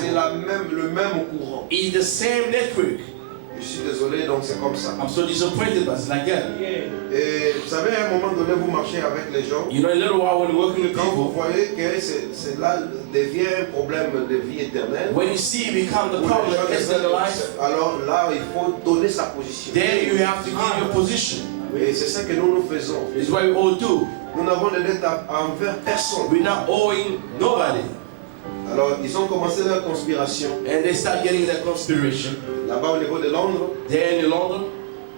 C'est le même courant. It's the same network. Je suis désolé, donc c'est comme ça. I'm so disappointed, but it's like that. Et vous savez, à un moment donné, vous marchez avec les gens. You know, a little while when you're working with Quand vous people, voyez que cela devient un problème de vie éternelle, when you see it become the où les problem gens that is in the life, alors là, il faut donner sa position. then you have to give your position. Et c'est ça que nous faisons. It's what we all do. Nous n'avons de dette envers personne. We're not owing nobody. Alors, ils ont commencé leur conspiration And they start getting that conspiration. là-bas au niveau de Londres. They're in London.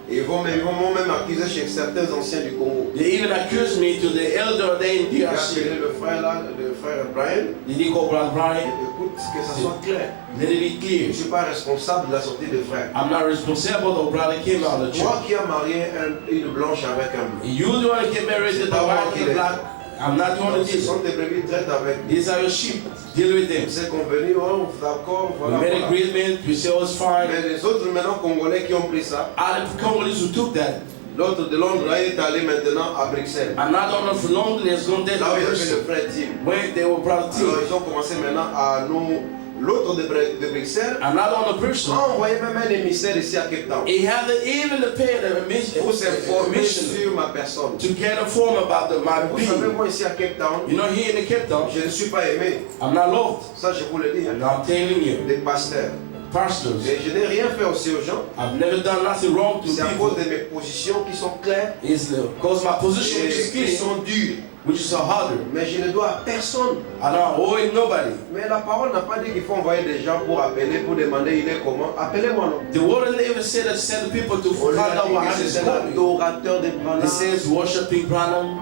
Et ils vont même accuser chez certains anciens du Congo. They even accused me to the elder there in J'ai DRC. appelé le frère Brian. Did he call Brother Brian? Écoute, que ça soit clair. Let it be Je clear. ne suis pas responsable de la sortie de frère. I'm not responsible though brother came out of the Moi church. qui a marié une blanche avec un blanc. You don't want to get married to the white and the black. I'm not the one to Ce do sont it. des brebis, traite avec. These are your sheep. Deal with them. C'est convenu, oh, d'accord, We voilà. made voilà. agreement. We say, oh, it's fine. Mais les autres maintenant Congolais qui ont pris ça, Other Congolese who took that. l'autre de Londres là, il est allé maintenant à Bruxelles. Another one from London has gone there Là où il y to avait Brussels. le frère Tim. When they were brought to Alors ils ont commencé maintenant à nous. L'autre de Bruxelles another one person. a envoyé même un émissaire ici à Cape Town He had even to pay the pour s'informer mission sur ma personne. to get informed about my Vous savez, being. moi ici à Cape Town, You know, here in the Cape Town, je ne suis pas aimé. I'm not loved. Ça, je vous le dis. And Hein. I'm telling you, Des pasteurs. pastors, Et je n'ai rien fait aussi aux gens. I've never done nothing wrong to C'est à people. cause de mes positions qui sont claires It's because my position, which is et qui clear, sont dures. which is so harder. Mais je ne dois à personne. I don't owe it nobody. Mais la parole n'a pas dit qu'il faut envoyer des gens pour appeler, pour demander il est comment. Appelez-moi non. The word never said to send people to On lui find a out dit what que is c'est going. l'adorateur de It Branham. says worshiping Branham.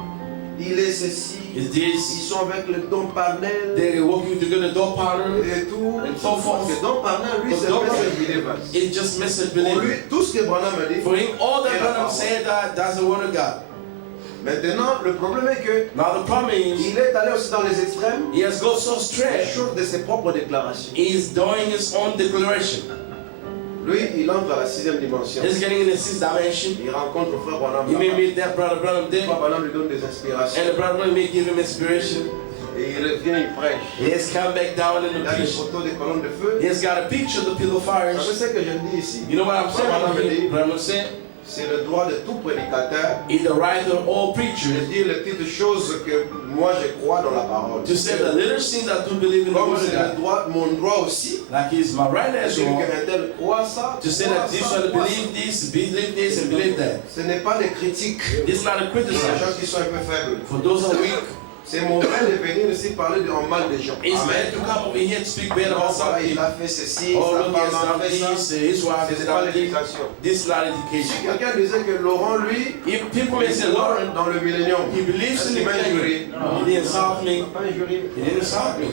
Il est ceci. Is Ils this? sont avec le don Parnell They're working together, door partner. et tout. And so forth. Parce que don Parnell, lui, c'est Don le Parnell. believers. It's just message Pour believing. lui, tout ce que Branham a dit. For him, all that Et la Branham parole. said, that's the word of God. Maintenant, le problème est que Now the problem is, il est allé aussi dans les extrêmes. he has got so Il straight. chauffe de ses propres déclarations. He's doing his own declaration. Lui, il entre à la 6e dimension. He's getting in the sixth dimension. Il rencontre le frère Branham. He may là-bas. meet that brother Branham there, Frère Branham lui donne des inspirations. and the brother Branham may give him inspiration. Et il revient, il prêche. He has come back down in Il the a des preach. photos des colonnes de feu. He has got a picture of the pillar Vous savez fires. ce que je dis ici? You know what I'm Frère Branham saying? dit, Branham said, c'est le droit de tout prédicateur he's the right of all de preachers dire les petites choses que moi je crois dans la parole. to say the little things that do believe in the Comme word of c'est le God. droit, mon droit aussi, Like it's my right de as dire well qu'un tel croit ça, to say croit that this ça, one croit ça. believe this, and believe that. Ce n'est pas des critiques This is not a pour les gens criticism. qui sont un peu faibles. For those who are weak, C'est mon frère de venir ici parler en mal des gens. it's Amen. meant to come over here to speak bad Non, about some voilà, il people. a fait ceci, Oh, sa look, he has femme a done fait ça. this, his wife Ce has n'est pas done this. l'éducation. This is not Si education. quelqu'un disait que Laurent, lui, If people may il say, est Lauren, dans le millénium, he believes in the il m'a injurié. kingdom. He didn't insult me. Pas injurié. He didn't insult me.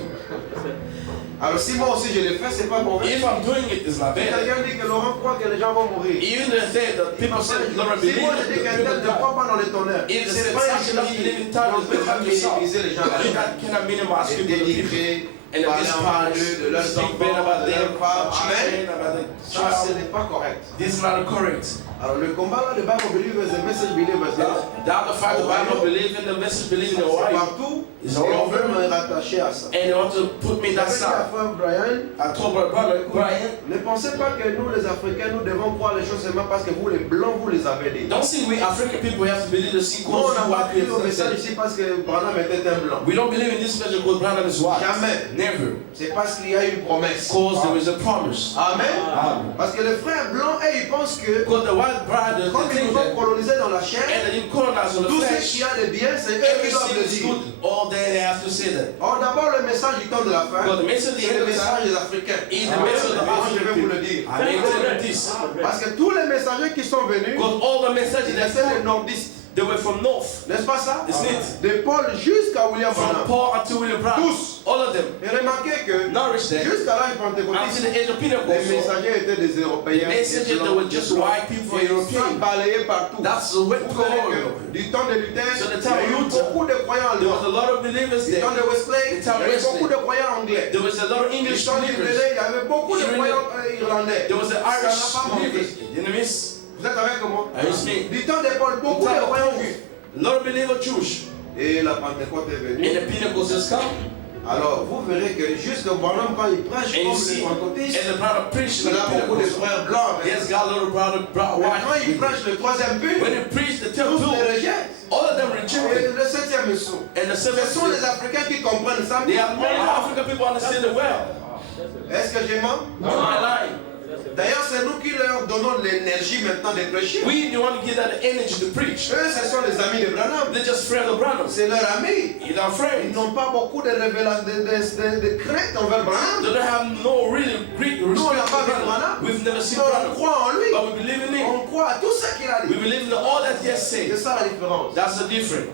Alors si moi aussi je l'ai fait, c'est pas mauvais. If I'm doing it, it's not Si bad. quelqu'un dit que Laurent croit que les gens vont mourir. Even if they, the people say, Lauren, Si believe moi je dis it, qu'un the tel people ne croit die. pas dans les tonnerres, If they c'est say, pas such a believe in time, on peut pas minimiser les gens à la you chaîne. cannot minimize Et people to people. dénigrer, And parler this en part mal d'eux, de leurs speak bad enfants, about de them, leurs femmes. Amen. children, about the Ça, ce child. n'est pas correct. This is not correct. Alors le combat là, de Bible believers et message believers là, The other fight, the Bible believe in the message, believe in the c'est why. partout. Et It's all on over. veut me rattacher à ça. And they want to put me that Avec side. la frère Brian, I told my brother, Brian, ne pensez pas que nous les Africains, nous devons croire les choses seulement parce que vous les Blancs, vous les avez dit. don't think we African people have to believe the Nous, sequels on n'a to pas what cru au people message say. ici parce que Branham était un Blanc. We don't believe in this message because Branham is white. Jamais. Never. C'est parce qu'il y a une promesse. Because there is a promise. Amen. Amen. Parce que les frères blancs, ils pensent que Because the white brothers, comme they ils think nous ont that, colonisés dans la chair, and they didn't colonize on the tout ce flesh, qu'il y a de bien, c'est eux qui doivent everything le is dire. good. All day they have to say that. Or d'abord le message du temps de la fin, But the message of the c'est end le of the message time des Africains. is the message of the Moi, je vais vous African le people. dire. I may tell you this. Parce que tous les messagers qui sont venus, Because all the messages ils that étaient les came, nordistes. they were from north. N'est-ce pas ça? Isn't it? De Paul jusqu'à William From Branham. Paul until William Branham. Tous. All of them. Et remarquez que Nourish them. jusqu'à l'âge Until pentecôtiste, the age of les Pentecost. messagers étaient des Européens. The messages des that Blancs, were des just Blancs. white people, Et ils sont Europeans. balayés partout. That's the way Vous to savez go. que du temps de Luther, So the il y a time eu of Luther, beaucoup de croyants There was a allemands. lot of believers Du temps there. de Wesley, il The y time a eu Wesley. beaucoup de croyants anglais. There was a lot of Du English temps du believers. Véné, il y avait beaucoup de Even croyants irlandais. There was an Ça Irish n'a pas manqué. believers. You know this? Vous êtes avec moi? Are you speaking? Du temps de Paul, beaucoup de croyants juifs. A lot of believers Jewish. Et la Pentecôte est And venue. the Pentecost has come. Alors vous verrez que jusque Branham quand il prêche And you comme see, les pentecôtistes, and the brother preached il a beaucoup de the frères blancs. He has got a little brother Mais quand il white. prêche le troisième but, When he preached the tous temple, les rejettent. all of them Et rejected. le septième saut. And the Ce seventh sont les Africains qui comprennent ça. they have many African people understand it well. Est-ce que j'ai menti? Am I lying? D'ailleurs, c'est nous qui leur donnons l'énergie maintenant de prêcher. We the one to give that the energy to preach. Eux, ce sont les amis de Branham. They're just friends of Branham. C'est leurs amis. He's our Ils friend. n'ont pas beaucoup de révélations, de crainte envers Branham. They don't have no really great Nous, on n'a respect pas for vu Branham. Branham. We've never seen Mais on Branham. croit en lui. But we believe in him. On croit à tout ce qu'il a We dit. believe in all that he has C'est said. ça la différence. That's the difference.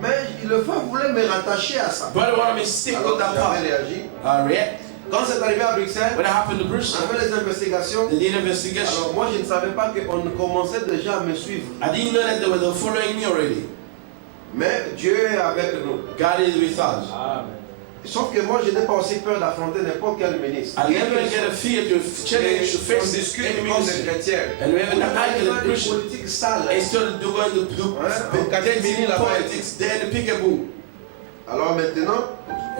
Mais le frère voulait me rattacher à ça. Brother wanted me to stick Alors with that part. j'avais réagi. React. Quand c'est arrivé à Bruxelles, When it happened to on Bruce, a fait les investigations. they did investigation. Alors moi je ne savais pas qu'on commençait déjà à me suivre. I didn't know that they were following me already. Mais Dieu est avec nous. God is with us. Sauf que moi je n'ai pas aussi peur d'affronter n'importe quel ministre. I never get a fear to challenge, to On face discute any comme des ministry. chrétiens. And we have On an a argument des Christian. politiques sales. Instead of going to do politics, then the peekaboo. Alors maintenant,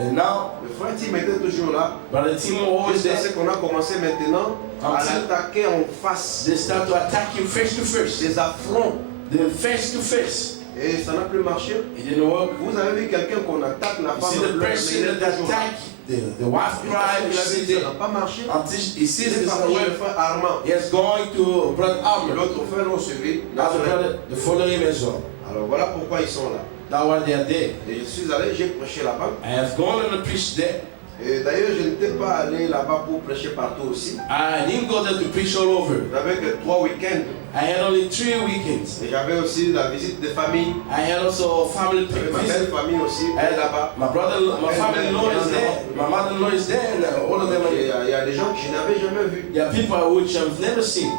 And now, le frère Tim était toujours là. Brother Timo always Jusqu'à there. ce qu'on a commencé maintenant à Until l'attaquer en face. they start to attack you face to face. Des affronts. Then face to face. Et ça n'a plus marché. It didn't work. Vous avez vu quelqu'un qu'on attaque la You femme see the pleure, mais person il est that toujours là. attack the wife cry, you see Ça there. n'a pas marché. Until he sees Il est this parti chez le way. frère Armand. He is going to Brother Armour. L'autre frère l'ont suivi. Other brother, they follow him as well. Alors voilà pourquoi ils sont là. That's why they are there. Et je suis allé, j'ai prêché là-bas. I have gone and preached there. Et d'ailleurs, je n'étais pas allé là-bas pour prêcher partout aussi. I didn't go there to preach all over. J'avais que 3 week-ends. I had only 3 weekends. Et j'avais aussi la visite des familles. I had also a family J'avais ma visit. belle famille aussi, elle est là-bas. My brother, my family-in-law is there. My mother-in-law is there, and all of them are Il y, there. il y a des gens que je n'avais jamais vus. There are people which I've never seen.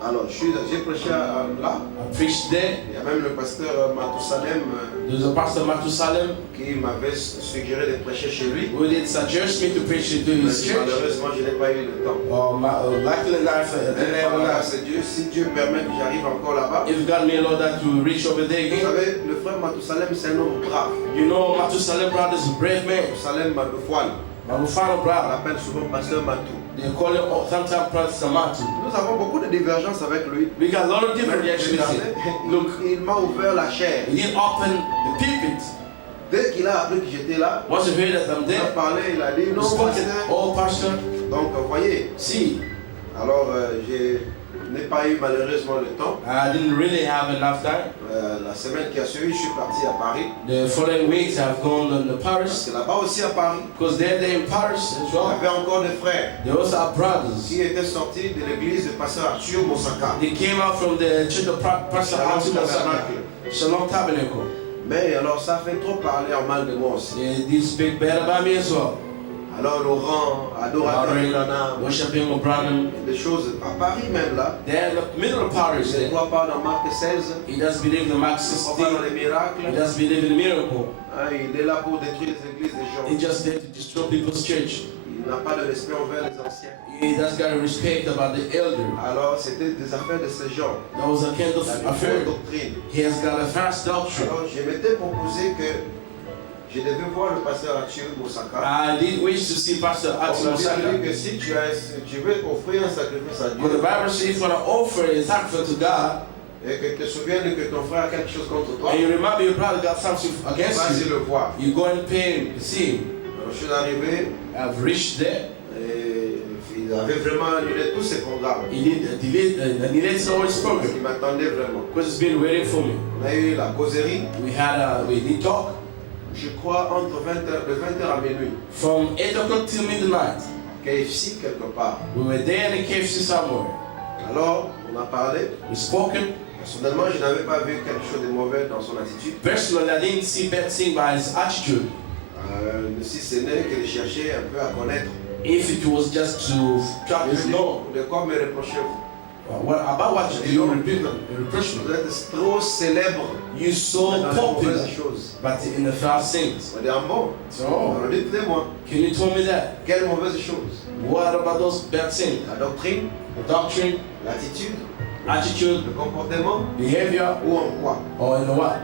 Alors, j'ai prêché là. I preached there. Il y a même le pasteur Mathusalem There's a pastor Mathusalem qui m'avait suggéré de prêcher chez lui. who did suggest me to preach to Mais his church. malheureusement, je n'ai pas eu le temps. Luckily enough, I didn't Mais have voilà, enough. c'est Dieu. Si Dieu permet que j'arrive encore là-bas. If God may allow that to reach over there Vous again. savez, le frère Mathusalem, c'est un homme brave. You know, Mathusalem brother is a brave man. Mathusalem Madoufouane. Mathusalem On brother. l'appelle souvent pasteur Matou. They call him sometimes Pastor Matu. Nous avons beaucoup de divergences avec lui. We got a lot of different reactions with him. Look, Il m'a ouvert la chair. he didn't open the pulpit. Dès qu'il a appris que j'étais là, Once he heard that I'm il a there, parlé, il a dit he non, spoke pasteur. it. Oh, pastor, Donc, voyez, see, alors je n'ai pas eu malheureusement le temps. I didn't really have enough time. La semaine qui a suivi, je suis parti à Paris. The following weeks I've gone to Parce Paris. que là-bas aussi à Paris, Because they're there in Paris as il y well. avait encore des frères They also have brothers. qui étaient sortis de l'église de pasteur Arthur Moussaka. They came out from the church of Pastor Shalom Arthur Mosaka. Tabernacle. Shalom Tabernacle. Mais alors ça fait trop parler en mal de moi aussi. They speak bad about me as well. Alors Laurent, adorateur de Nana, Worshiping O'Brien. des choses à Paris même là. They're in the middle of Paris. Je ne crois pas dans Marc 16, He does believe in Mark je ne crois pas dans 16. les He miracles. does believe in miracle. Hein, il est là pour détruire les églises des gens. He just there to destroy people's church. Il n'a pas de respect envers les anciens. He does got a respect about the elder. Alors c'était des affaires de ce genre. That was a kind Il of a une affair. fausse doctrine. He has got a fast doctrine. Alors je m'étais proposé que je devais voir le pasteur Arthur Moussaka. I did wish to see Pastor On Arthur m'a dit Mosaka. que si tu veux offrir un sacrifice à But the Dieu Bible says if you want to offer a sacrifice to God, et que tu te souviennes que ton frère a quelque chose contre toi, and you remember your brother got something against vas-y you, le voir. you go and pay him to see him. Alors je suis arrivé I've reached there. et il avait vraiment annulé tous ses programmes. He did deleted all his Parce program qu'il m'attendait vraiment. because he's been waiting for me. On a eu la causerie, We did talk je crois, entre 20h, de 20h à minuit. from 8 o'clock till midnight. KFC quelque part. We were there in the KFC somewhere. Alors, on a parlé. We spoken. Personnellement, je n'avais pas vu quelque chose de mauvais dans son attitude. Personally, I didn't see bad thing by his attitude. Si ce n'est que de chercher un peu à connaître. If it was just to try to know De quoi me reprochez-vous? about what you do, reproach Vous me. êtes trop célèbre You're so dans les popular, mauvaises choses. but in the fast things. On dit, ah bon? So, Alors dites-le-moi, can you tell me that? quelles mauvaises choses? What about those bad things? La doctrine, The doctrine, l'attitude, attitude, le comportement behavior, ou en quoi? or in what?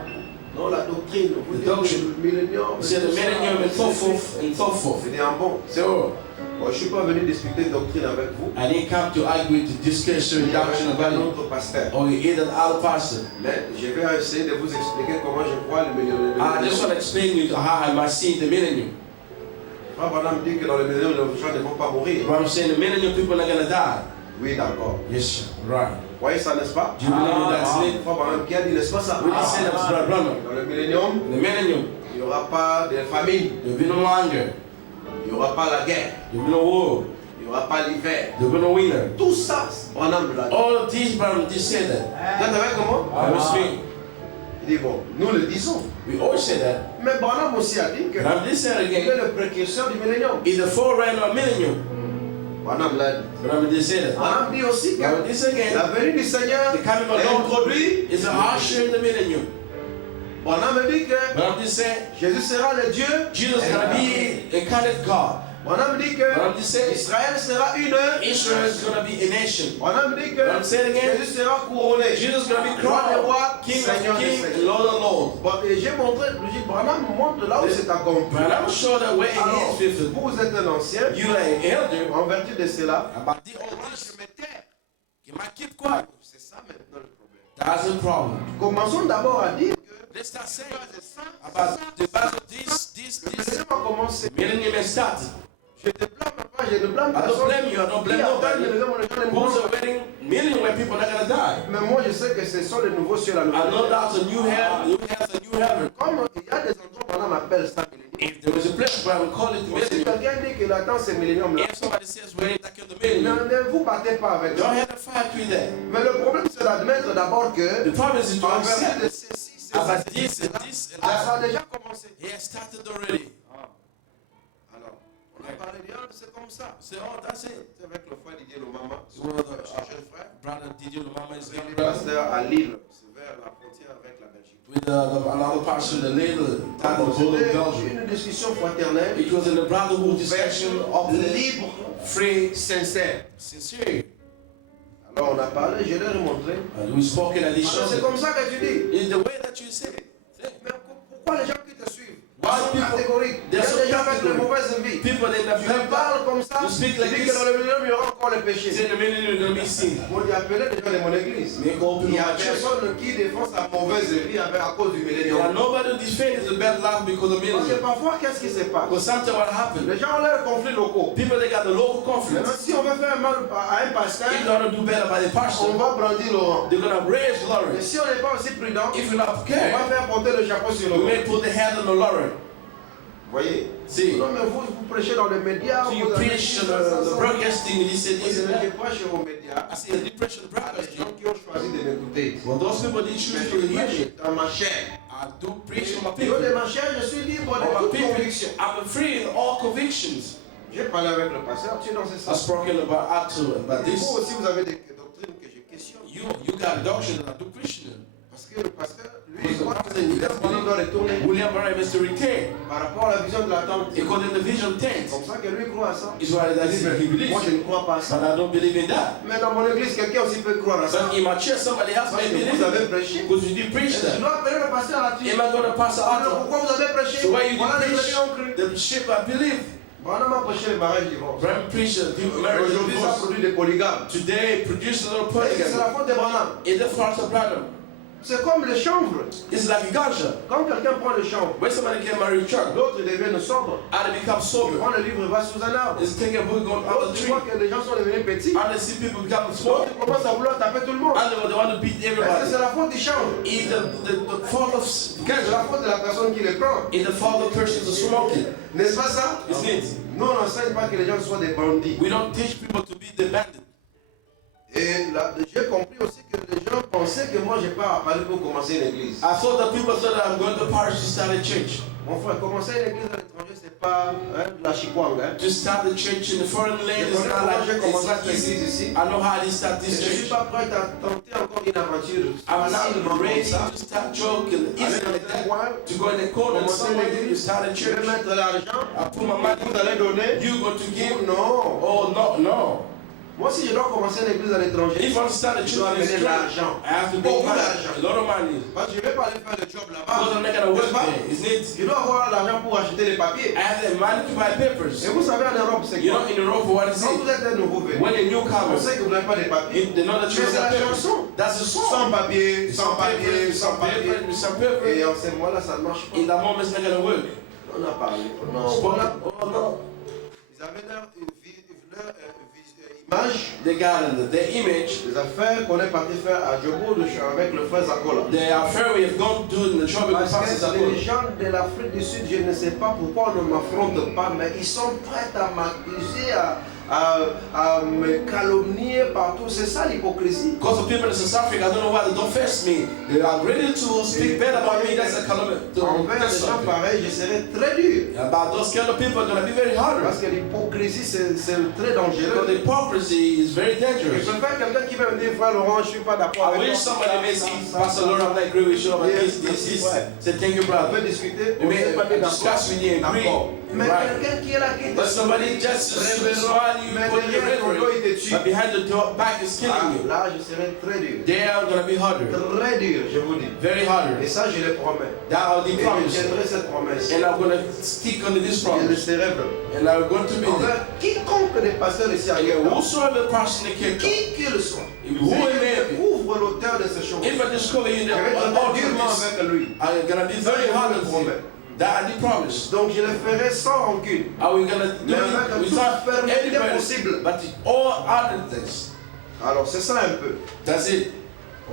Non, la doctrine. Vous The dites doctrine. le millénium. C'est le millennium and so forth and so forth. C'est un bon. So, Bon, je ne suis pas venu discuter doctrine avec vous. I didn't come to argue to discuss your doctrine Avec un about autre pasteur. or either other pastor. Mais je vais essayer de vous expliquer comment je crois le millénium. I just want to explain you how I might see the millennium. Frère Branham dit que dans le millénium, les gens ne vont pas mourir. But I'm saying the millennium people are not going to die. Oui, d'accord. Yes, sir. Right. Vous voyez ça, n'est-ce pas? Do you believe that's it? Frère Branham qui a dit, n'est-ce pas ça? We didn't say that was Brother Branham. Dans le millénium, The millennium, il n'y aura pas de famine, there'll be no hunger, il n'y aura pas la guerre, there'll be no war, il n'y aura pas l'hiver. there'll be no winter. Tout ça, Branham l'a dit. All of these Branham just said that. Vous êtes avec moi? I was speaking. Il dit, bon, nous le disons. We always say that. Mais Branham aussi a dit que But I'm just saying il est again, le précurseur du millénium. is the forerunner of millennium. Branham l'a dit. But I'm just saying that. Branham dit aussi que But this again, la venue du Seigneur the coming of est the Lord introduite. is a usher in the millennium. Branham dit que But I'm just saying, Jésus sera le Dieu. Jesus is going to be incarnate God. Branham dit But que I'm just saying, Israël sera une. Israel is going to be a nation. Branham dit que But I'm saying again, Jésus sera couronné. Jesus is going to be Roi des rois, crowned King Seigneur of des kings, seigneurs. and Lord of lords. Bon, et j'ai montré, Brigitte Branham montre là où c'est accompli. But I'm sure that where Alors, it is, vous êtes un ancien, you are an elder. en vertu de cela, About the old moi this, je me tais. you might keep quiet. C'est ça maintenant le problème. That's the problem. Commençons d'abord à dire que Let's start saying c'est ça, about the battle of this. le millénium a commencé. Millennium has started. Je ne blâme pas, je ne blâme I don't personne. blame you. I don't blame Qui attend le nobody. millénium, les gens ne Who's mourront a pas. wedding millennium where people are not gonna die? Mais moi je sais que ce sont les nouveaux cieux et la I nouvelle know terre. that's a new heaven, new earth, a new heaven. Comme il y a des endroits où on appelle ça millénium. If there was a place where I would call it the Si millennium, quelqu'un dit qu'il attend ce millénium là, if somebody says we're in like in the millennium, ne vous battez pas avec don't ça. have to fight with that. Mais le problème c'est d'admettre d'abord que The problem is to en vertu de accept ceci, c'est about ça, this and this and ça that. a déjà commencé. He has started already. Alors, on a parlé de c'est comme ça. Say, oh, that's it. C'est avec le frère Didier Lomama, One of the jeune frère. brother Didier Lomama is Il young est brother pasteur à Lille, c'est vers la frontière avec la Belgique. with another pastor, the little title of C'était Belgium. une discussion fraternelle, It was in the brotherhood discussion of the libre, free, sincère. sincere. Alors on a parlé, je l'ai remontré. We spoke in Alors, addition. c'est comme ça que tu dis. In the way that you say it. Mais pourquoi les gens qui te suivent Why sont people- catégoriques? Il y a they're so des gens avec de categorical. mauvaises envies. People that have Tu parles comme ça, You tu speak like dis this. que dans le millénium il y aura encore les péchés. say the millennium is going to be seen. Moi j'ai appelé les gens de mon église. Make open Il n'y a my church. personne qui défend sa mauvaise vie à cause du There are millénium. nobody who defends the bad life because of Parce que millennium. parfois, qu'est-ce qui se passe? Because sometimes what happened, Les gens ont leurs conflits locaux. people they got the local Maintenant, conflicts. si on veut faire mal à un pasteur, If they want to do better by the on pastor, va brandir Laurent. they're going to raise Mais glory. si on n'est pas aussi prudent, If you're not on va careful, faire porter le chapeau sur we Laurent. may put the hand on the laurel. Vous voyez? See, Non, mais vous prêchez dans les médias. so you vous avez preach dit the ça, ça. broadcasting, and he said Moi, this and je that. prêche aux médias. I said, you preach the À des broadcasting. gens qui ont choisi de m'écouter. Well, those people did Mais choose je to hear prêche me. dans ma chair. I do preach to my Et au people. de ma chair, je suis libre On de my toute people, conviction. I'm free in all convictions. J'ai parlé avec le pasteur, tu es dans ce I've sens. spoken about Vous this. aussi, vous avez des doctrines que je questionne. You got a doctrine that I do question. Parce que le pasteur, lui, il croit que William Branham doit retourner William Branham is to return par rapport à la vision de la tente. according to Vision C'est 10. comme ça que lui croit à ça. Is what Il dit, he mais moi, believes. je ne crois pas à ça. But I don't believe in that. Mais dans mon église, quelqu'un aussi peut croire à ça. But in my church, somebody else Parce may que believe vous avez it. prêché. Because you did preach Je that. dois appeler le pasteur là-dessus. Am I going to pass the Alors, altar? pourquoi vous avez prêché? So why you Voilà les did gens ont cru. preach the ship I believe? Branham a prêché le mariage divorce. Branham preached the marriage Aujourd'hui, ça divorce. produit des polygames. Today, produce a little Est-ce que c'est polygamy. la faute de Branham? In the fault of Branham. C'est comme le chanvre. It's like a ganja. Quand quelqu'un prend le chanvre, When somebody get married in church, l'autre deviennent sobres. and they become Il sober, prend le livre et va sous un arbre. it's taking a book going out L'autre, the tu tree, vois que les gens sont devenus petits. and they see people become small, L'autre commence à vouloir taper tout le monde. and they want to beat Est-ce que everybody. c'est la faute du chanvre? In the fault of C'est ganja, la faute de la personne qui le prend. in the fault of persons of smoking, N'est-ce pas ça? isn't it? Nous, on n'enseigne pas que les gens soient des bandits. We don't teach people to be the bandit. Et j'ai compris aussi que les gens pensaient que moi, je n'ai pas apparu pour commencer une église. I thought that people thought that I'm going to Paris to start a church. Mon frère, commencer une église à l'étranger, c'est pas de la chikwang. Hein. To start a church in the foreign land Je is connais not comment like j'ai commencé it's cette not église easy. ici. I know how they start Et this je ne suis church. pas prêt à tenter encore une aventure. I'm facilement not comme ready ça. to start joking Aller easy dans like un that. coin, To go in the corner and commencer somewhere une to start a église, je vais church. mettre l'argent, I put my money. vous allez donner. You go to give. Non. Oh no, no. Moi, si je dois commencer une église à l'étranger, If I want to start a je church dois in this amener de church, l'argent. I have to Beaucoup make money, d'argent. a lot of money. Parce que je ne vais pas aller faire le job Because là-bas. I'm not gonna work N'est-ce pas? there, isn't it? Je dois avoir l'argent pour acheter les papiers. I have the money to buy papers. Et vous savez, en Europe, c'est You quoi? know, in Europe, what is Quand it? vous êtes un nouveau venu, When a on newcomer, sait que vous n'avez pas de papiers. they know that you Mais don't c'est la have papers. chanson. That's the song. Sans papier, sans papier, sans some paper, papier. some paper. Et en ce moment-là, ça ne marche pas. In that moment, it's not gonna work. On a parlé. Non, Spoken. voilà. Oh no. Ils avaient leur image, They got their image, les affaires qu'on est parti faire à Djobo avec le frère Zakola. the affair we have gone to in the trouble with Parce Pastor que les Zakola. gens de l'Afrique du Sud, je ne sais pas pourquoi on ne m'affronte pas, mais ils sont prêts à m'accuser, à me calomnier partout. C'est ça l'hypocrisie. Because the people in South Africa, I don't know why they don't face me. They are ready to speak bad about me. That's a calumny. Envers That's des gens something. pareils, je serai très dur. About those kind of people are going to be very hard. Parce que l'hypocrisie, c'est très Because dangereux. the hypocrisy is very Je dangerous. préfère quelqu'un qui va me dire, frère Laurent, je ne suis pas d'accord I avec wish toi. somebody may see Pastor Laurent, I'm not agree with you about Yes, this. yes, right. Say thank you, On brother. peut discuter, We on may peut pas être discuss with you and agree. d'accord. Mais Right. quelqu'un qui est là, qui te But somebody just smile you, mais put your derrière ton dos, il te reverend, tue. but behind the door, back is killing you. Là, je serai très dur. They are going to be harder. Très dur, je vous dis. Very harder. Et ça, je le promets. That are Et the je promise. tiendrai cette promesse. And I'm going to stick on this Je le promise. serai vraiment. And I'm going to be there. Envers quiconque des pasteurs ici à And Cape Town, whosoever person in Cape Town, qui qu'il soit, Who si it je may be. découvre l'auteur de ces choses, if I discover you je vais that traiter all durement this, avec lui. I'm going to be very hard on you. That I did promise. Donc je le ferai sans rancune. Are we going to do Mais avec it toute without fermeté anybody? possible. But all other things. Alors c'est ça un peu. That's it.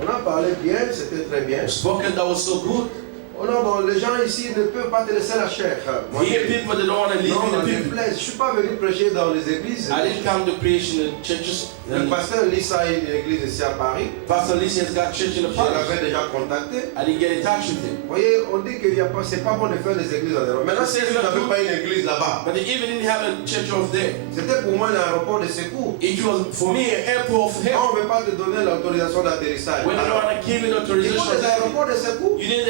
On a parlé bien, c'était très bien. Spoken that was so good. Oh non, bon, les gens ici ne peuvent pas te laisser la chair. Moi, Here people they don't want to live non, in the je people. ne suis pas venu prêcher dans les églises. I didn't come to preach in the churches. Le pasteur Lisa a une église ici à Paris. Pastor Lisa has got church in the Je past. l'avais déjà contacté. I didn't get in touch with him. Vous voyez, on dit qu'il n'y a pas, c'est pas bon de faire des églises en Europe. Maintenant, si vous n'avez pas une église là-bas, But they even didn't have a church over there. c'était pour moi un aéroport de secours. It was for me an airport of Quand help. on ne veut pas te donner l'autorisation d'atterrissage. When they don't Alors, want to give you il authorization, faut des aéroports de secours. you need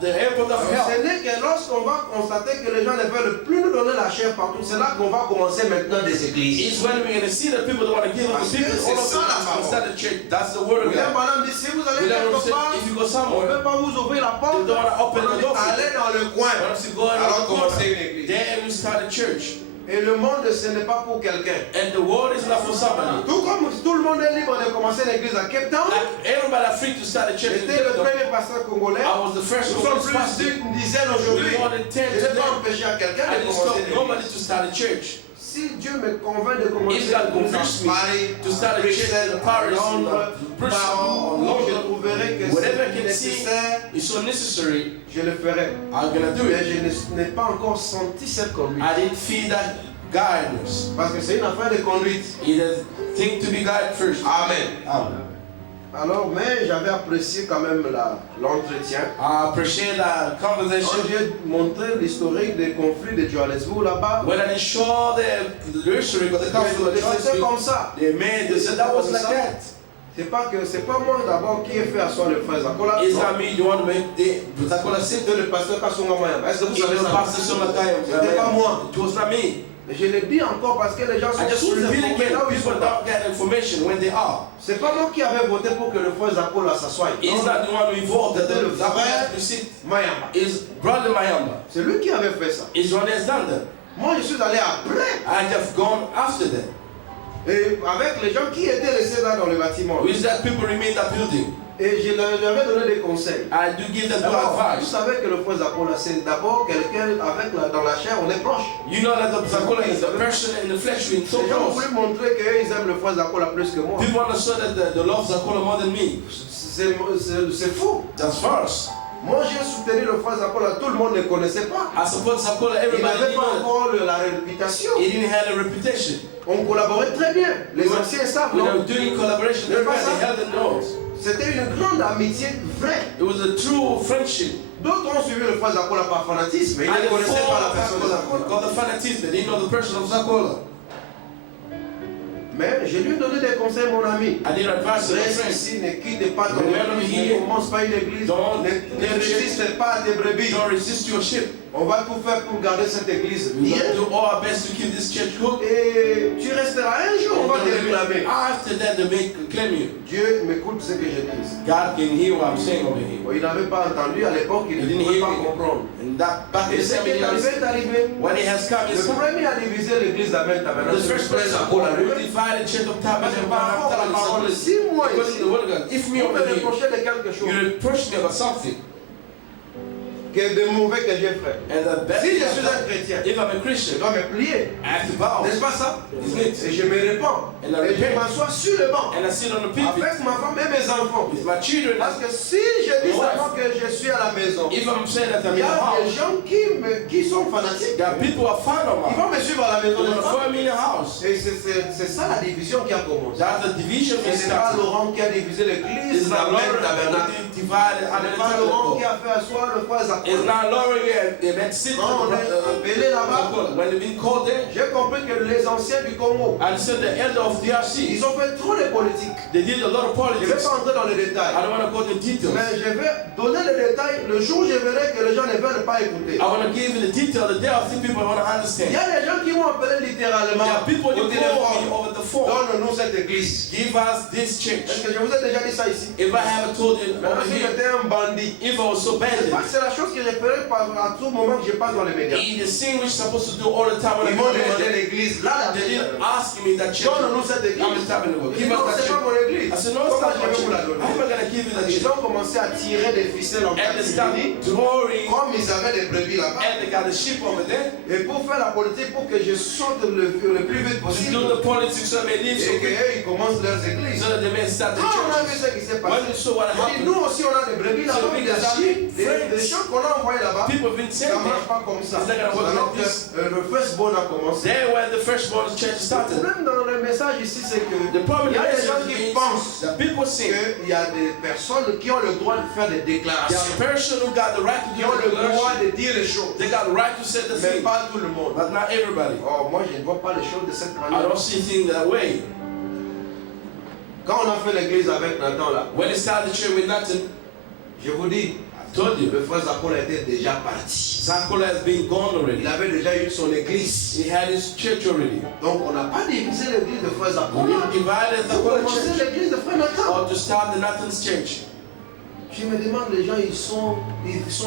the airport of Alors, help. ce n'est que lorsqu'on va constater que les gens ne veulent plus nous donner la chair partout, c'est là qu'on va commencer maintenant des églises. It's when we're going to see the people that want to give us the people. Parce que All of c'est ça, them la want parole. to start a church. That's the word of William God. Branham dit, si vous allez William quelque said, part, if you go on ne somewhere, peut pas vous ouvrir la porte. they don't want to open the door for you. Allez dans le coin. Why don't you go in Alors the commencer corner? une église. Then we start a church. Et le monde, ce n'est pas pour quelqu'un. And the world is not for somebody. Tout comme tout le monde est libre de commencer une église à Cape Town. Like everybody are free to start a church. in J'étais le Cape Town. premier pasteur congolais. I was the first Nous one sommes to plus pastor. d'une dizaine aujourd'hui. We're more than 10 Je n'ai pas today. empêché à quelqu'un I de didn't commencer stop une nobody église. to start a church. Si Dieu me convainc de commencer If God une église convinces à me Paris, to start a church in Paris, Londres, Bristol, Paris, je London, trouverai que whatever I c'est can see nécessaire, is so necessary, je le ferai. I'm gonna do Mais it. je n'ai pas encore senti cette conduite. I didn't feel that guidance. Parce que c'est une affaire de conduite. It is think to be guided first. Amen. Amen. Alors, mais j'avais apprécié quand même l'entretien. I appreciate that Quand conversation. j'ai montré l'historique des conflits de Johannesburg là-bas, When I show the history of the conflict of c'était Johannesburg, comme ça. they made they said that was like that. C'est pas moi d'abord qui ai fait asseoir le frère Zakola. It's Non. not me, you want to make the Zakola sit. C'était le pasteur Kasonga Mayamba. Est-ce que vous It savez was ça? Pastor Somakayam. C'était pas moi. It was not me. Mais je le dis encore parce que les gens sont I just tous repeat informés again, là où ils people sont pas. don't get information when they are. C'est pas moi qui avais voté pour que le frère Zakola s'assoie. He's Non. not the one who involved that C'était le the Zakola frère has to sit. Mayamba. Is Brother Mayamba. C'est lui qui avait fait ça. Is Ronnie has done that. Moi, je suis allé après. I have gone after that. Et avec les gens qui étaient restés là dans le bâtiment. With that people remain in that building. Et je leur avais donné des conseils. I do give them good D'abord, vous advice. savez que le frère Zakola, c'est d'abord quelqu'un avec dans la chair, on est proche. You know that the Zakola is a person in the flesh being so Les gens ont close. voulu montrer qu'eux, ils aiment le frère Zakola plus que moi. People understood that the love Zakola more than me. C'est faux. That's false. Moi, j'ai soutenu le frère Zakola, tout le monde ne connaissait pas. I support Zakola, Il everybody n'avait didn't pas know. encore la réputation. He didn't have a reputation. On collaborait très bien. Les anciens savent, We were non? doing collaboration. Mais pas Everybody ça. held the notes. C'était une grande amitié vraie. It was a true friendship. D'autres ont suivi le frère Zakola par fanatisme, mais ils And ne the connaissaient pas la fall personne de of Zakola. Zakola, the fanatism, they didn't know the person of Zakola. Mais je lui ai donné des conseils, mon ami. I did advise to my Reste friends. ici, ne quitte pas ton Remember église, here. ne commence pas une église, Don't ne résiste pas à tes brebis. Don't resist your ship. On va tout faire pour garder cette église We bien. will do all our best to keep this church good. Et tu resteras un jour, on va te réclamer. After that, they may claim you. Dieu m'écoute ce que je dis. God can hear what I'm saying over here. Il n'avait pas entendu à l'époque, il ne pouvait pas comprendre. And that back Et in ce qui est 7 arrivé years, est arrivé. when it has come, Le it's come. premier à diviser l'église d'Amen Tabernacle, The c'est le first frère person Paul who lui-même. divided church of Parce que Tabernacle, par rapport à la parole, si moi according ici, to the word of God, if me on me over here, reprochait de quelque you chose reproach me about something, que de mauvais que j'ai fait. and the best Si thing je I've suis done, un chrétien, if I'm a je Christian, dois me plier. I have to bow, N'est-ce pas ça? isn't it? Et je me répands. And I Et je repent. m'assois sur le banc. And I sit on the pulpit Avec ma femme et mes enfants. with my children. Parce que si je dis seulement que je suis à la maison, If I'm saying that I'm il y in the a des house, gens qui sont fanatiques. there are people who are fond of Ils mine. vont me suivre à la maison. They're going n'est-ce to pas? follow me in the house. Et c'est ça la division qui a commencé. That's the division Ce is n'est pas started. Laurent qui a divisé It's l'église, not la Lauren même tabernacle. who divided Ce and n'est then pas Laurent qui the a fait asseoir le frère It's Zacharie. not Lauren they met sit Quand on est appelé là-bas, when they've been called there. j'ai compris que les anciens du Congo, And so the elder of DRC, ils ont fait trop de politique. they did a lot of Je ne vais politics. pas entrer dans les I détails. don't want to go into details. Mais je vais donner les détails le jour où je verrai que les gens ne veulent pas écouter. I want to give you the detail. The day I think people want to Il understand. y a des gens qui vont appeler There littéralement are people au who call me téléphone. over the phone. Donne-nous cette église. Give us this Est-ce church. que je vous ai déjà dit ça ici? If I haven't told you Maintenant, over si here, j'étais un bandit, if I was so c'est bad, la chose que je ferais à tout moment que je passe dans les médias. the thing which you're supposed to do all the time when Ils I m'ont go demandé there, l'église. Là, they didn't ask me that church. donne-nous cette église. I'm just having to go. Ils Give disent, us non, that c'est pas church. mon église. I said, no, it's Comment not je my vais vous la church. donner? How am I going to give you that Ils church? ont commencé à tirer des ficelles en And they start catimini, drawing, comme ils avaient des brebis là-bas. and they got a sheep over there. Et pour faire la politique, pour que je saute le plus vite To possible, do the politics so they leave so et quick, qu'eux, ils commencent leurs églises. so that they may start the Quand on a vu churches. ce qui s'est When passé, you saw what j'ai dit, happened, nous aussi on a des brebis là-bas, So we des got amis, sheep, des friends. gens qu'on a envoyés là-bas. people have been Ça saying ne marche that. pas comme ça. It's not gonna work Alors like this. que le firstborn a commencé. There where the firstborn church Le started. problème dans le message ici, c'est que The problem il y a des is gens qui pensent that people think qu'il y a des personnes qui ont le droit de faire des there déclarations, are person who got the right to qui do ont le droit declaration. de dire les choses, They got the right to say the mais thing, pas tout le monde. but not everybody. Oh, moi, je ne vois pas les choses de cette I manière. don't see things that way. Quand on a fait l'église avec Nathan là, When it started the church with nothing, je vous dis, I told you, le frère Zakola était déjà parti. Zankola has been gone already. Il avait déjà eu son église. He had his church already. Donc on n'a pas divisé l'église de frère We Zakola. didn't divide the Pour Zankola commencer church l'église de frère Nathan. or to start the Nathan's church. Je me demande, les gens, ils sont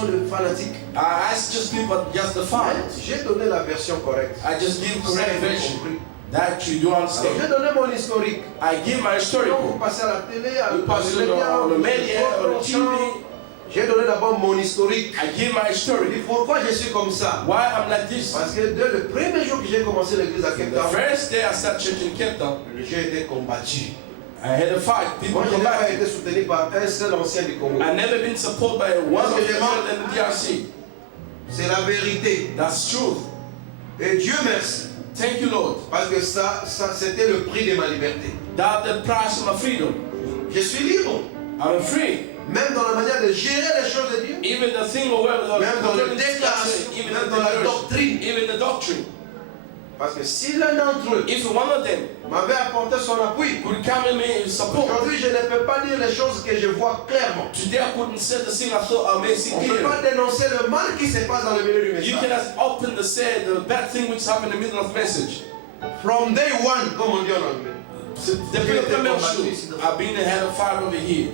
le fanatiques. I asked just people just the facts. J'ai donné la version correcte. I just give Vous avez correct version compris. that you do Alors, understand. j'ai donné mon historique. I give my Donc, vous historical. passez à la télé, à You pass it on the media, on the TV. J'ai donné d'abord mon historique. I give my Et story. pourquoi je suis comme ça? Why I'm like this? Parce que dès le premier jour que j'ai commencé l'église à Cape The Town, first day I started church in Cape Town, j'ai été combattu. I had a fight. People Moi, je come n'ai pas back. été soutenu par un seul ancien du Congo. I never been supported by one of the Excusez-moi. people in the DRC. C'est la vérité. That's truth. Et Dieu merci. Thank you, Lord. Parce que ça c'était le prix de ma liberté. That's the price of my freedom. Je suis libre. I'm free. Même dans la manière de gérer les choses de Dieu. Even the thing of where Même dans les déclarations. even Même the dans la declaration, doctrine. even the doctrine. Parce que si l'un d'entre eux If one of them m'avait apporté son appui, could come in me and support, aujourd'hui je ne peux pas dire les choses que je vois clairement. today I couldn't say the thing I thought I may see On ne peut clearly. pas dénoncer le mal qui se passe dans le milieu du You message. cannot open the say the bad thing which happened in the middle of the message. From day one, comme on dit en anglais. Depuis le premier jour, I've been had a fight over here.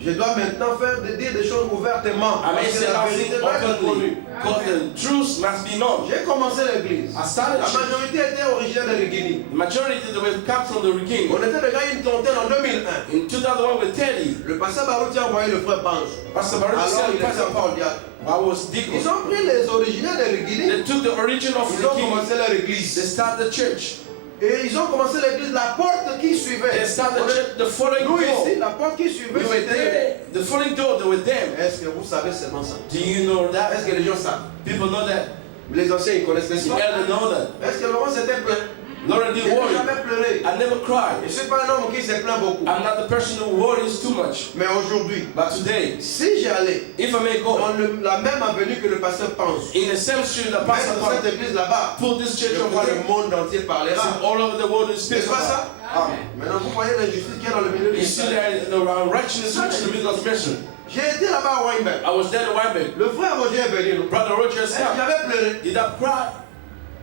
Je dois maintenant dire des choses ouvertement. I may Parce que say la nothing vérité doit être openly connue. because the truth must be known. J'ai commencé l'église. I started La church. majorité était originaire de Guinée. The majority that will come from the beginning. On était déjà une trentaine en 2001. In 2001 with Teddy, Le pasteur Barouti a envoyé le frère Bange. Pastor Baruch Alors said, il était Pastor encore Paul, diacre. I was Ils deacon. ont pris les originaires de Guinée. They took the origin of Ils the ont king. commencé leur They église. started the church. Et ils ont commencé l'église. La porte qui suivait. They started the church. The following Nous door. ici, la porte qui suivait, We were c'était. there. The following door, they were them. Est-ce que vous savez seulement ça? Do you know that? Est-ce que les gens savent? People know that. Les anciens, ils connaissent, n'est-ce The pas? elder know that. Est-ce que Laurent s'était plaint? Laura Je didn't n'ai worry. jamais pleuré. I never Je cried. ne suis pas un homme qui se plaint beaucoup. I'm not the person who worries too much. Mais aujourd'hui, But today, si j'allais if I may go dans la même avenue que le pasteur pense, in the same street that mettre Pastor Paul cette église là-bas, put this church je over crois there, le monde entier parlera. so all over the world is N'est-ce speaking pas ça? about. Amen. Maintenant, vous voyez l'injustice qu'il y a dans le milieu du You see message. the righteousness which is in the middle of the mission. J'ai été là-bas à Weinberg. I was there in Weinberg. Le frère Roger est venu. Brother Roger has come. J'avais pleuré. Did I cry?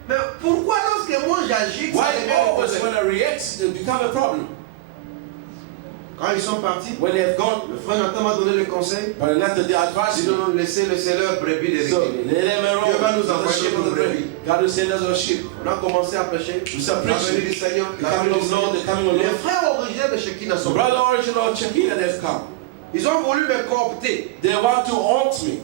Mais pourquoi lorsque moi j'agis, ça Why devient un always problème? when I react, it become a problem? Quand ils sont partis, When they have gone, le frère Nathan m'a donné le conseil. but after the Il advice, dit non, laissez leur brebis les so récupérer. let them Dieu va nous enroll the envoyer sheep pour of the le brethren. God will send us a sheep. On a commencé à prêcher. We start La venue preaching. du Seigneur. The La coming venue du of Lord, Seigneur. the coming of Les Lord. frères originaires de Shekinah The sont brother venus. original Shekinah, they've come. Ils ont voulu me coopter, They want to haunt me,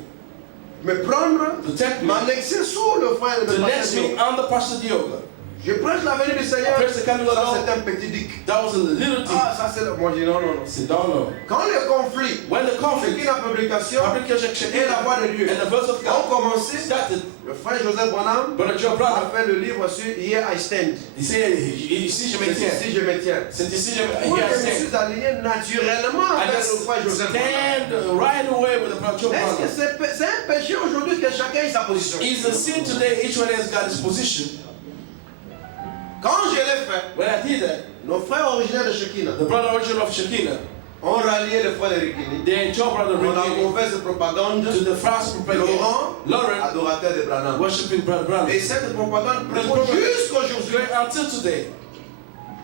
me prendre, to take me, m'annexer sous le frère de to next pasteur. me under Pastor Dioga. Je prêche la venue du Seigneur. I preach the coming of Ça, Lord. c'est un petit dick. That was a little thing. Ah, ça, c'est le... Moi, je dis non, non, non. Sit down now. Quand le conflit, When the conflict, Shekinah Publication publication et la Shekinah, voix de Dieu and the verse of ont God commencé, started, le frère Joseph Branham Brother Joe a Branham, fait le livre sur Here I Stand. he said, ici je me tiens. Si je me tiens. C'est ici je Moi, here I je me stand. suis aligné naturellement I avec just le frère Joseph Branham. stand right away with the Brother Joe Est-ce que Branham. c'est un péché aujourd'hui que chacun ait sa position? It's a sin today, each one has got his position. Quand je l'ai fait, When I did that, nos frères originaires de Shekinah the brother original of Shekinah, ont rallié le frère de Rikini they joined Brother pour la Ricky mauvaise propagande to the false propaganda. Lauren, adorateur de Branham. worshiping Brother Branham. Et cette propagande This prévaut propaganda jusqu'aujourd'hui. going until today.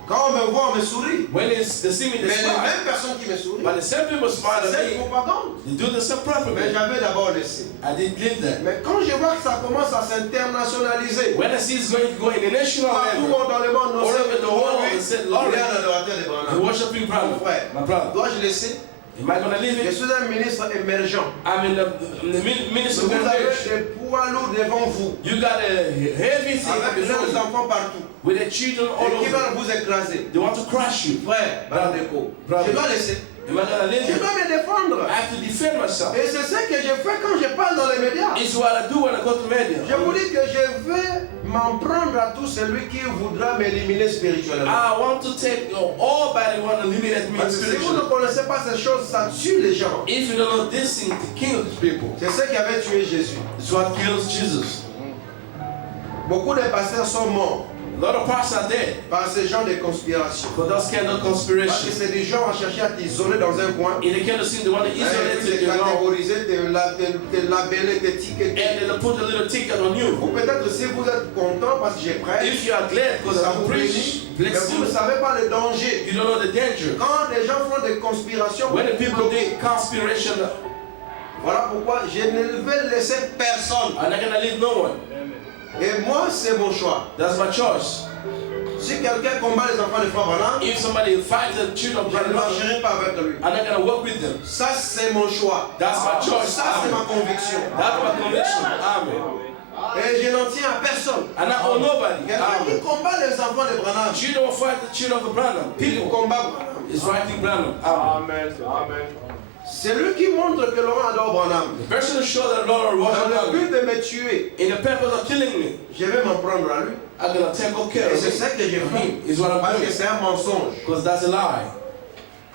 Quand on me voit, on me sourit. When it's the see me, Mais they les smile. mêmes personnes qui me sourient, But the same people smile c'est at cette me. propagande. They do the same Mais propaganda. j'avais d'abord laissé. I didn't leave that. Mais quand je vois que ça commence à s'internationaliser, When I see it's going to go in the national partout level, dans le monde, on all sait over que the world, lui, they said, il Lauren, est un adorateur de the Branham. worshiping Branham. Mon frère, My brother. dois-je laisser? Am I going to leave Je it? suis un ministre émergent. I'm in the ministry Vous of avez marriage. des poids lourds devant vous, You got a heavy thing avec before des you, enfants partout, with the children all et qui over. veulent vous écraser. They want to crush you. Frère, Baradeko, Brother. je dois laisser. Am I going to leave Je it? dois me défendre. I have to defend myself. Et c'est ce que je fais quand je parle dans les médias. It's what I do when I go to media. Je vous dis que je vais m'en prendre à tout celui qui voudra m'éliminer spirituellement. I want to take all body want to eliminate me Parce que si vous ne spiritually. connaissez pas ces choses, ça tue les gens. If you don't know this thing, it kills people. C'est ce qui avait tué Jésus. It's what kills Jesus. Beaucoup de pasteurs sont morts A lot of pastors are dead par ces gens de conspiration. for those kind of Parce que conspiration. c'est des gens à chercher à t'isoler dans un coin. In the kind of sin, they want to Et isolate puis te you, you know, catégoriser, te labeller, t'étiqueter. and then put a little ticket on you. Ou peut-être si vous êtes content parce que j'ai prêché, If you are glad because ça I vous preach, bénit, mais bless vous ne you. savez pas le danger. You don't know the danger. Quand des gens font des conspirations, When the people do conspiration, voilà pourquoi je ne vais laisser personne. I'm not gonna leave no one. Et moi, c'est mon choix. That's my choice. Si quelqu'un combat les enfants de Frère Branham, If somebody fights the children of je ne Brother Branham, marcherai pas avec lui. I'm not gonna work with them. Ça, c'est mon choix. That's my choice. Ça, c'est ma conviction. That's my conviction. Amen. Et je n'en tiens à personne. And I owe nobody. Quelqu'un qui Amen. combat les enfants de Branham, Children will fight the children of Branham. il People combat Branham. is fighting Branham. Amen. Amen. Amen. C'est lui qui montre que Laurent adore Branham. The person who showed that Lord was Dans le Branham but de me tuer, in the purpose of killing me, je vais m'en prendre à lui. I'm gonna take good care Et of c'est ça him. que j'ai fait. Is what I'm Parce que doing. c'est un mensonge. Because that's a lie.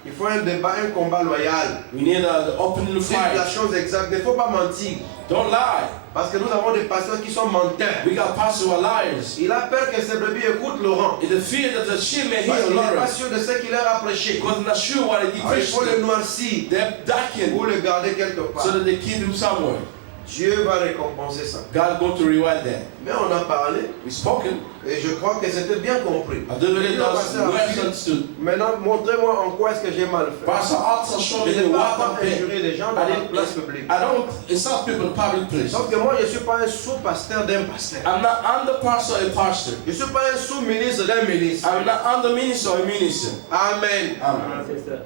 Il faut un débat, un combat loyal. We need to open the Dire la fight. chose exacte. Il ne faut pas mentir. Don't lie. Parce que nous avons des pasteurs qui sont menteurs. We got pastors who are liars. Il a peur que ses brebis écoutent Laurent. In the fear that the sheep may Parce hear qu'il n'est pas Lawrence. sûr de ce qu'il leur a prêché. Because they're not sure what he Alors, il preached. faut le noircir They're darkened ou le garder quelque part. so that they keep him somewhere. Dieu va récompenser ça. God's going to reward that. Mais on a parlé We've spoken. et je crois que c'était bien compris. I do believe Il a that's passé à well la suite. understood. Maintenant, montrez-moi en quoi est-ce que j'ai mal fait. Pastor also showed Je me n'ai what pas I'm paying. injurier les gens dans I la didn't- place publique. I don't insult people in public place. Sauf que moi, je ne suis pas un sous-pasteur d'un pasteur. I'm not under pastor or a pastor. Je ne suis pas un sous-ministre d'un ministre. I'm not under minister or a minister. Amen. Amen.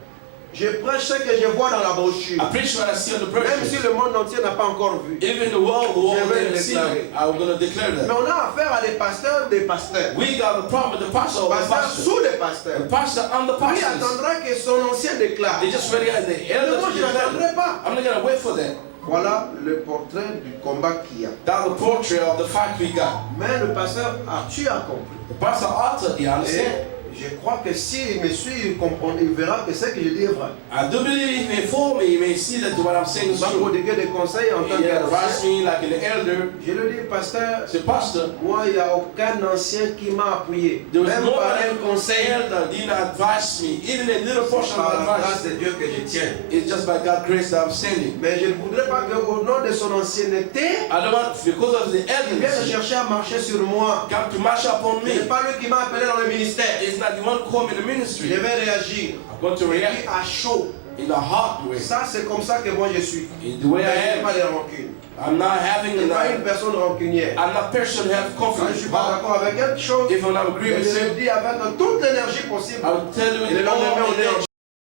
Je prêche ce que je vois dans la brochure. I preach what I see on the Même si brochure. le monde entier n'a pas encore vu. Even the world Je vais didn't le see déclarer. it. I'm going to declare Mais that. on a affaire à des pasteurs, We got a problem with the pastor or the pasteurs pastor. sous des The pasteurs. pastor and the Lui pastors. attendra que son ancien déclare. They just ready as the Mais elders moi, to je n'attendrai declare. pas. I'm not going to wait for that. Voilà le portrait du combat qu'il y a. That's the portrait of the fight we got. Mais le pasteur Arthur a compris. The pastor altered, you Et understand? je crois que s'il me suit, il comprend, il verra que ce que je dis est vrai. I do believe he may follow me, he may see that what I'm saying Il is va true. prodiguer des conseils en tant He advised qu'ancien. me like an elder. Je le dis, pasteur, Say, Pastor, moi, il n'y a aucun ancien qui m'a appuyé. there was Même par un nobody conseil. elder did not advise me. Even a little portion Par of la advice. grâce de Dieu que je tiens. It's just by God's grace that I'm standing. Mais je ne voudrais pas qu'au nom de son ancienneté, I don't want, because of the il vienne elders, chercher à marcher sur moi. come to mash up on Ce me. n'est pas lui qui m'a appelé dans le ministère. It's not the one who called me in the Je ministry. vais réagir. I'm going to Et react à chaud. in a hot way. Ça, c'est comme ça que moi je suis. In the way Mais je I n'ai pas am. de rancune. I'm not having Je ne suis pas une an, personne rancunière. I'm not person to have Quand je ne conflict. suis pas d'accord avec quelque chose, If I'm not je agreeing with le you, dis avec toute l'énergie possible. I will tell you Et le with all lendemain, on est en the